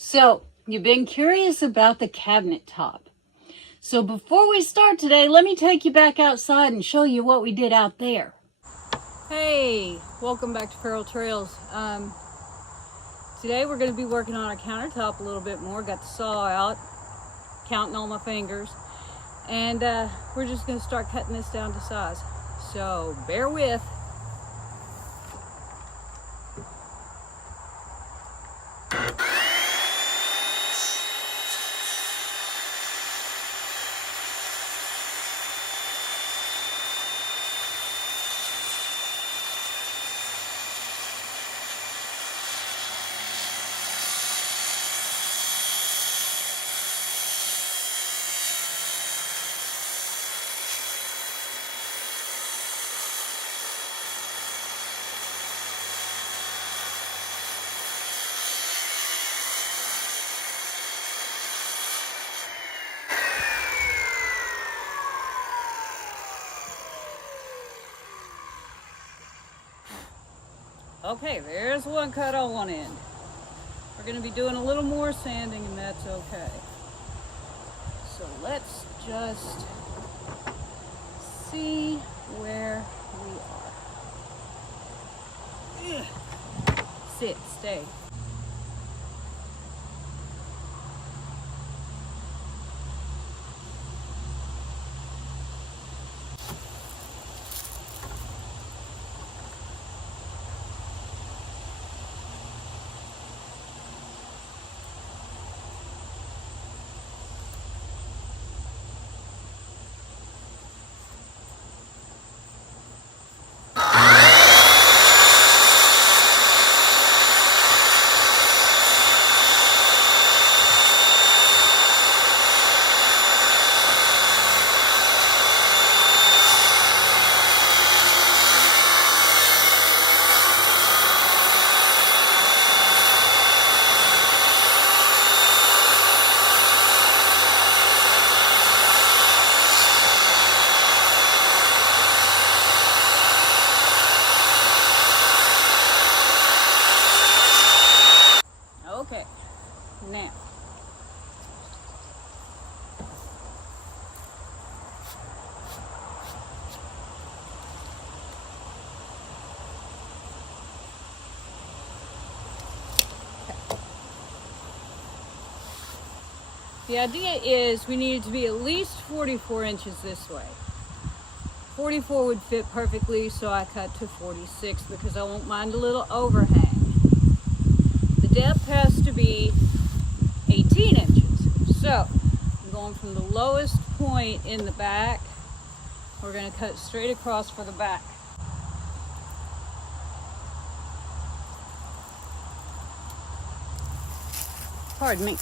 So, you've been curious about the cabinet top. So before we start today, let me take you back outside and show you what we did out there. Hey, welcome back to Feral Trails. Today we're going to be working on our countertop a little bit more. Got the saw out, counting all my fingers. And we're just going to start cutting this down to size. So bear with. Okay, there's one cut on one end. We're going to be doing a little more sanding, and that's okay. So let's just see where we are. Ugh. Sit, stay. Okay, now, the idea is we need it to be at least 44 inches this way. 44 would fit perfectly, so I cut to 46 because I won't mind a little overhang. The depth has to be 18 inches. So I'm going from the lowest point in the back. We're going to cut straight across for the back. Pardon me.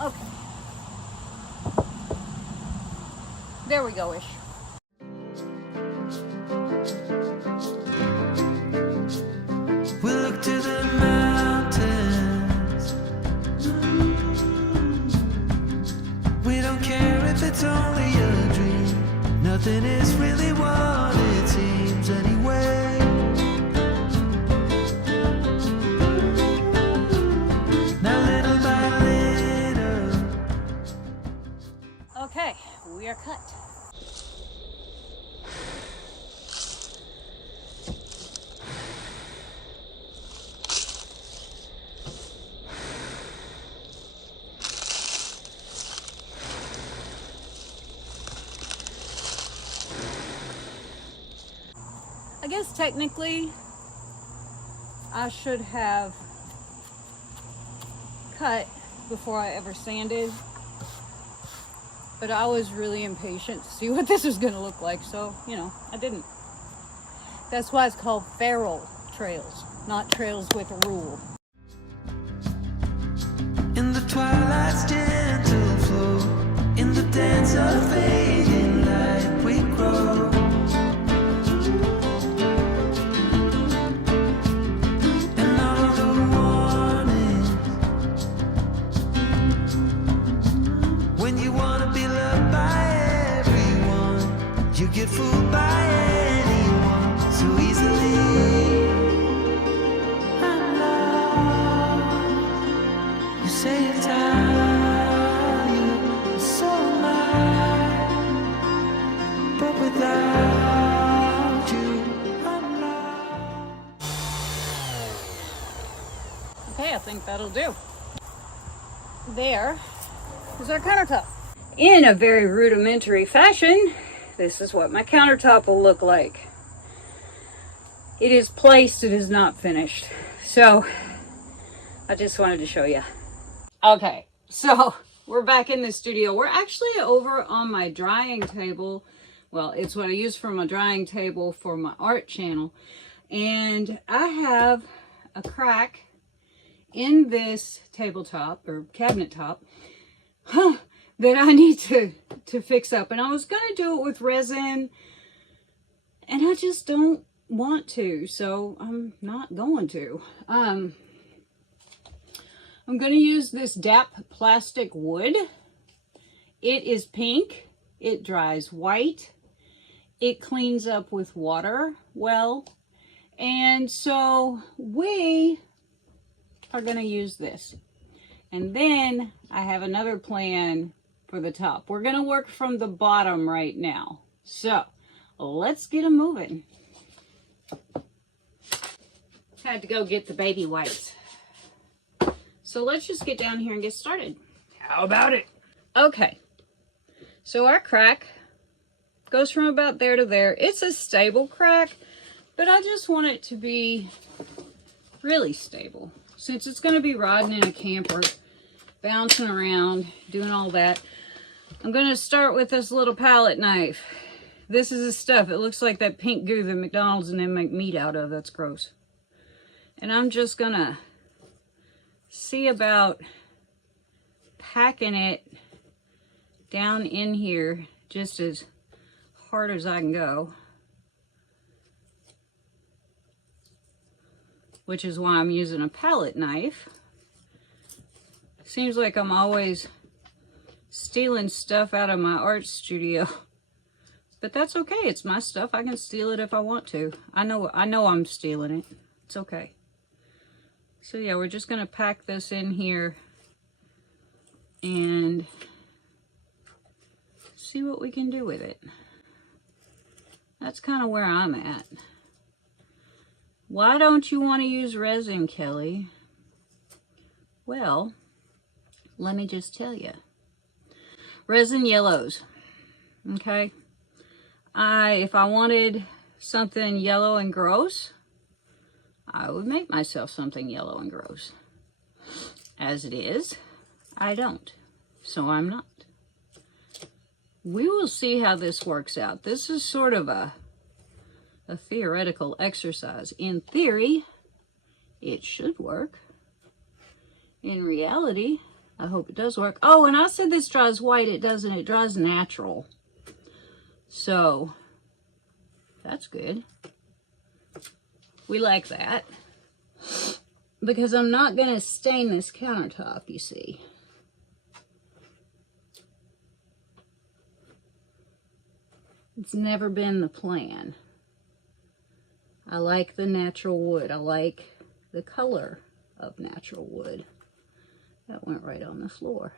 Okay. There we go-ish. We look to the mountains. We don't care if it's only a dream. Nothing is really what it seems anyway. Okay, we are cut. I guess technically I should have cut before I ever sanded. But I was really impatient to see what this was going to look like, so, you know, I didn't. That's why it's called Feral Trails, not Trails with a Rule. In the twilight's gentle flow, in the dance of fading You get fooled by anyone so easily. I'm lost. You say you're tired, so am I. But without you, I'm lost. Okay, I think that'll do. There is our countertop. In a very rudimentary fashion, this is what my countertop will look like. It is placed, it is not finished. So, I just wanted to show you. Okay, so we're back in the studio. We're actually over on my drying table. Well, it's what I use for my drying table for my art channel. And I have a crack in this tabletop or cabinet top that I need to fix up. And I was going to do it with resin, and I just don't want to, so I'm not going to. I'm going to use this DAP plastic wood. It is pink. It dries white. It cleans up with water well. And so we are going to use this. And then I have another plan for the top. We're going to work from the bottom right now. So let's get them moving. Had to go get the baby wipes. So let's just get down here and get started. How about it? Okay. So our crack goes from about there to there. It's a stable crack, but I just want it to be really stable. Since it's going to be riding in a camper, bouncing around, doing all that, I'm going to start with this little palette knife. This is the stuff. It looks like that pink goo that McDonald's and them make meat out of. That's gross. And I'm just going to see about packing it down in here just as hard as I can go. Which is why I'm using a palette knife. Seems like I'm always stealing stuff out of my art studio. But that's okay. It's my stuff. I can steal it if I want to. I know I'm stealing it. It's okay. So yeah, we're just going to pack this in here and see what we can do with it. That's kind of where I'm at. Why don't you want to use resin, Kelly? Well, let me just tell you. Resin yellows. Okay? If I wanted something yellow and gross, I would make myself something yellow and gross. As it is, I don't. So I'm not. We will see how this works out. This is sort of a theoretical exercise. In theory, it should work. In reality, I hope it does work. Oh, and I said this dries white. It doesn't. It dries natural. So, that's good. We like that. Because I'm not going to stain this countertop, you see. It's never been the plan. I like the natural wood. I like the color of natural wood. That went right on the floor.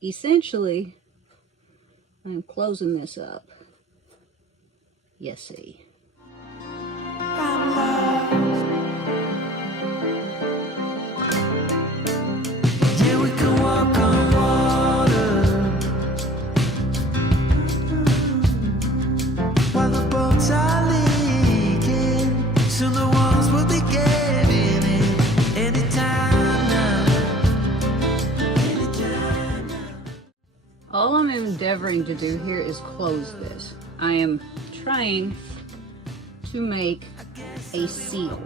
Essentially, I'm closing this up. You see. I'm lost. Yeah, we can walk on water while the boats are leaking. Soon the walls will be giving in. Anytime now. Anytime now. All I'm endeavoring to do here is close this. I am trying to make a seal.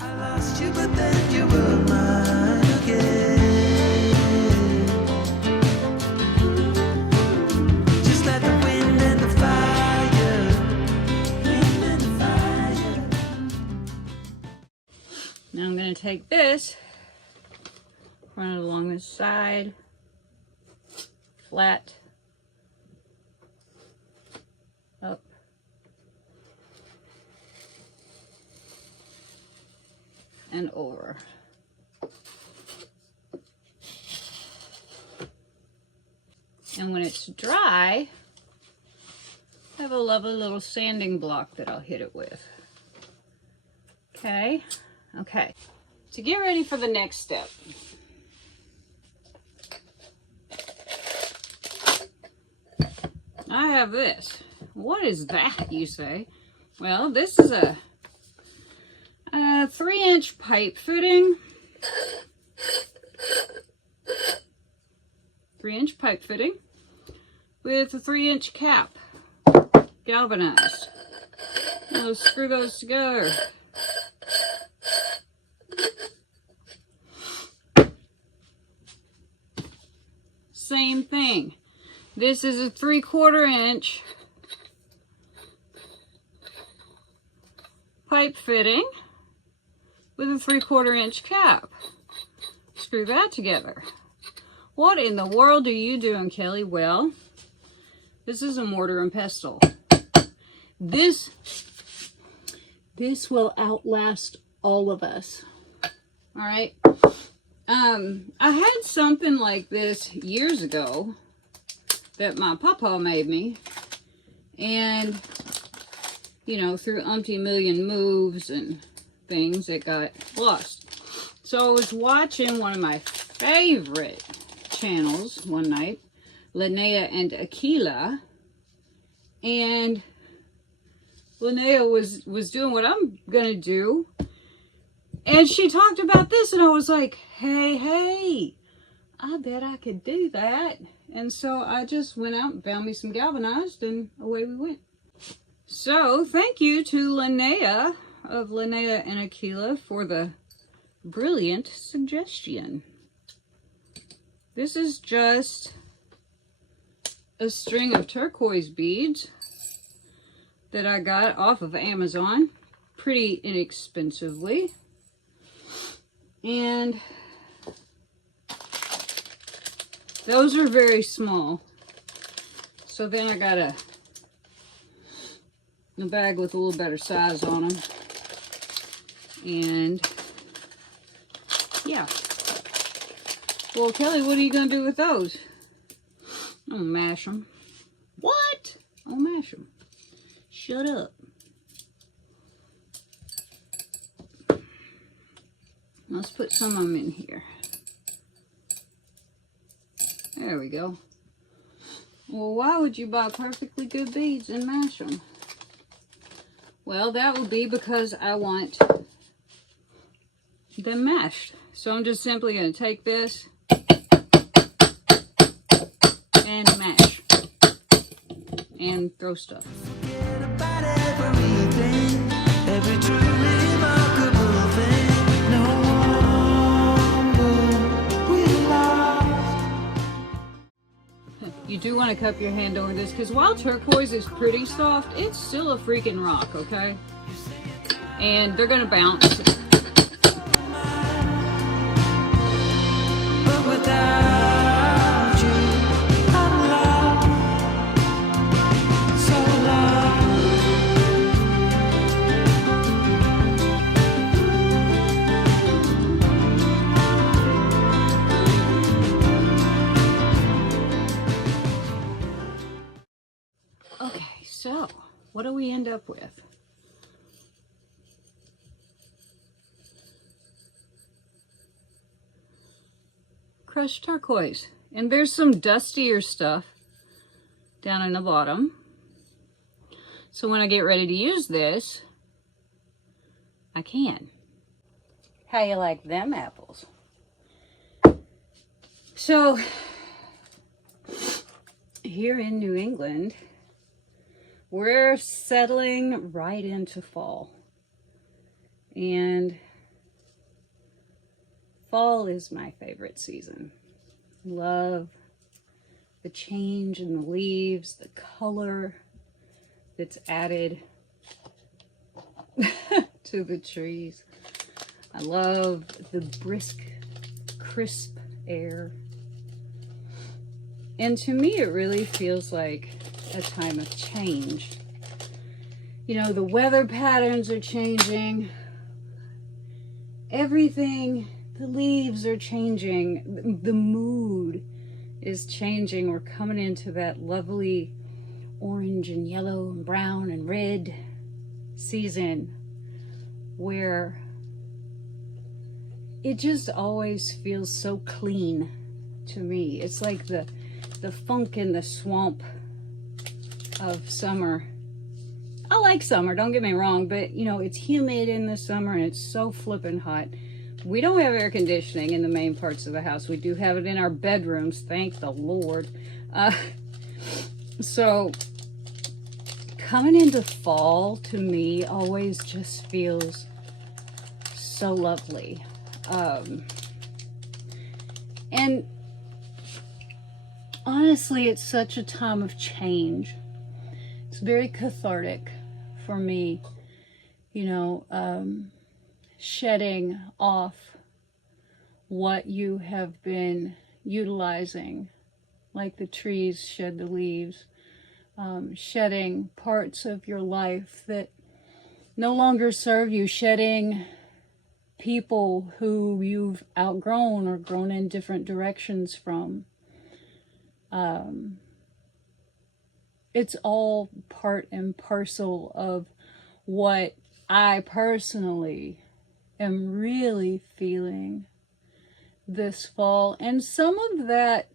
I lost you, but then you were mine again. Just take this, run it along this side, flat, up, and over. And when it's dry, I have a lovely little sanding block that I'll hit it with. Okay, okay. To get ready for the next step, I have this. What is that, you say? Well, this is a 3-inch pipe fitting. 3-inch pipe fitting with a 3-inch cap, galvanized. Now let's screw those together. Same thing. This is a 3/4 inch pipe fitting with a 3/4 inch cap. Screw that together. What in the world are you doing, Kelly? Well, this is a mortar and pestle. This will outlast all of us. All right. I had something like this years ago that my papa made me, and you know, through umpty million moves and things, it got lost. So I was watching one of my favorite channels one night, Linnea and Aquila, and Linnea was doing what I'm gonna do, and she talked about this, and I was like, hey, I bet I could do that. And so I just went out and found me some galvanized, and away we went. So thank you to Linnea of Linnea and Aquila for the brilliant suggestion. This is just a string of turquoise beads that I got off of Amazon pretty inexpensively. And those are very small. So then I got a bag with a little better size on them. And yeah. Well, Kelly, what are you going to do with those? I'm going to mash them. What? I'll mash them. Shut up. Let's put some of them in here. There we go. Well, why would you buy perfectly good beads and mash them? Well, that would be because I want them mashed. So I'm just simply going to take this and mash and throw stuff. Forget about everything, every truly remarkable thing. No wonder we lost. You do want to cup your hand over this, because while turquoise is pretty soft, it's still a freaking rock, okay? And they're going to bounce. But without you, I'm lost, so lost. Okay, so what do we end up with? Crushed turquoise. And there's some dustier stuff down in the bottom. So when I get ready to use this, I can. How you like them apples? So here in New England, we're settling right into fall. And fall is my favorite season. Love the change in the leaves, the color that's added to the trees. I love the brisk, crisp air. And to me, it really feels like a time of change. You know, the weather patterns are changing. Everything, the leaves are changing. The mood is changing. We're coming into that lovely orange and yellow and brown and red season where it just always feels so clean to me. It's like the funk in the swamp of summer. I like summer, don't get me wrong, but you know, it's humid in the summer and it's so flippin' hot. We don't have air conditioning in the main parts of the house. We do have it in our bedrooms, thank the Lord. So coming into fall to me always just feels so lovely. And honestly, it's such a time of change. It's very cathartic for me, you know, shedding off what you have been utilizing, like the trees shed the leaves, shedding parts of your life that no longer serve you, shedding people who you've outgrown or grown in different directions from. It's all part and parcel of what I personally am really feeling this fall. And some of that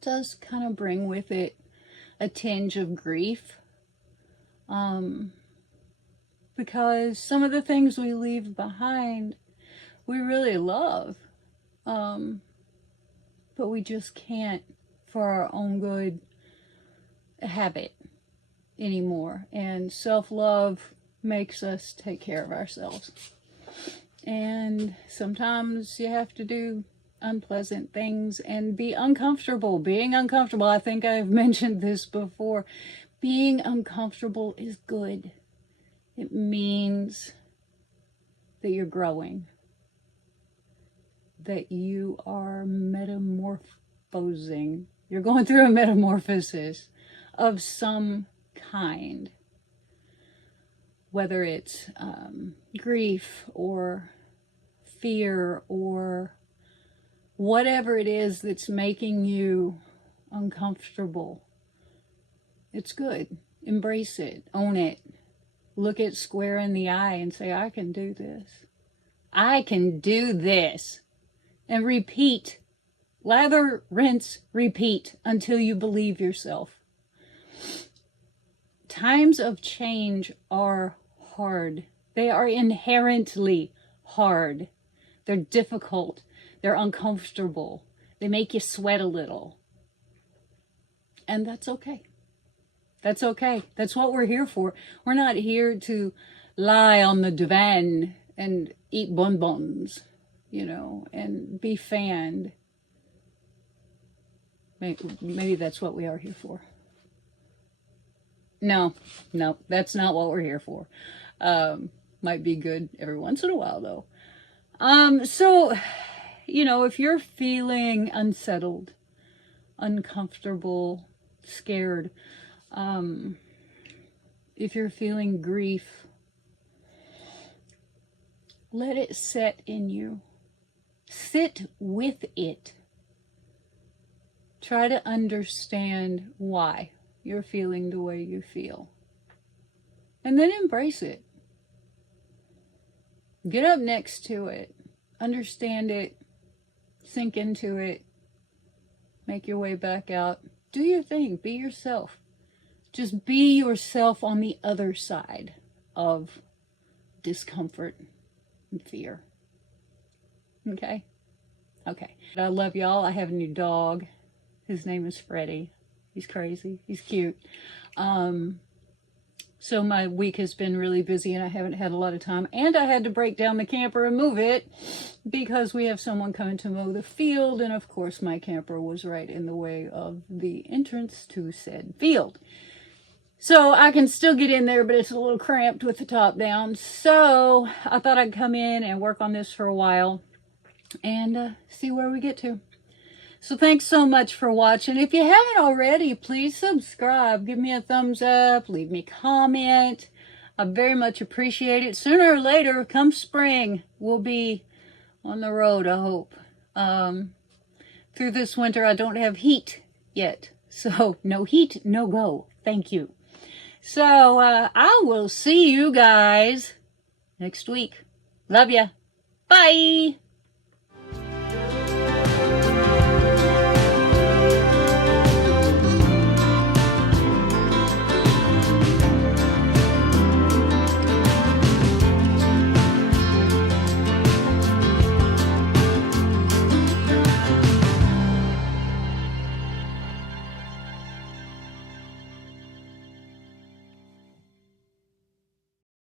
does kind of bring with it a tinge of grief. Because some of the things we leave behind, we really love. But we just can't, for our own good, have it anymore. And self-love makes us take care of ourselves. And sometimes you have to do unpleasant things and be uncomfortable. Being uncomfortable, I think I've mentioned this before. Being uncomfortable is good. It means that you're growing, that you are metamorphosing. You're going through a metamorphosis of some kind, whether it's grief or fear or whatever it is that's making you uncomfortable. It's good. Embrace it. Own it. Look it square in the eye and say, I can do this. I can do this. And repeat. Lather, rinse, repeat until you believe yourself. Times of change are hard. They are inherently hard. They're difficult. They're uncomfortable. They make you sweat a little. And that's okay. That's okay. That's what we're here for. We're not here to lie on the divan and eat bonbons, you know, and be fanned. Maybe that's what we are here for. No, that's not what we're here for. Might be good every once in a while, though. So, you know, if you're feeling unsettled, uncomfortable, scared, if you're feeling grief, let it set in you. Sit with it. Try to understand why you're feeling the way you feel. And then embrace it. Get up next to it. Understand it. Sink into it. Make your way back out. Do your thing. Be yourself. Just be yourself on the other side of discomfort and fear. Okay? Okay. I love y'all. I have a new dog. His name is Freddie. He's crazy. He's cute. So my week has been really busy and I haven't had a lot of time. And I had to break down the camper and move it because we have someone coming to mow the field. And of course my camper was right in the way of the entrance to said field. So I can still get in there, but it's a little cramped with the top down. So I thought I'd come in and work on this for a while and see where we get to. So thanks so much for watching. If you haven't already, please subscribe. Give me a thumbs up. Leave me a comment. I very much appreciate it. Sooner or later, come spring, we'll be on the road, I hope. Through this winter, I don't have heat yet. So no heat, no go. Thank you. So I will see you guys next week. Love ya. Bye.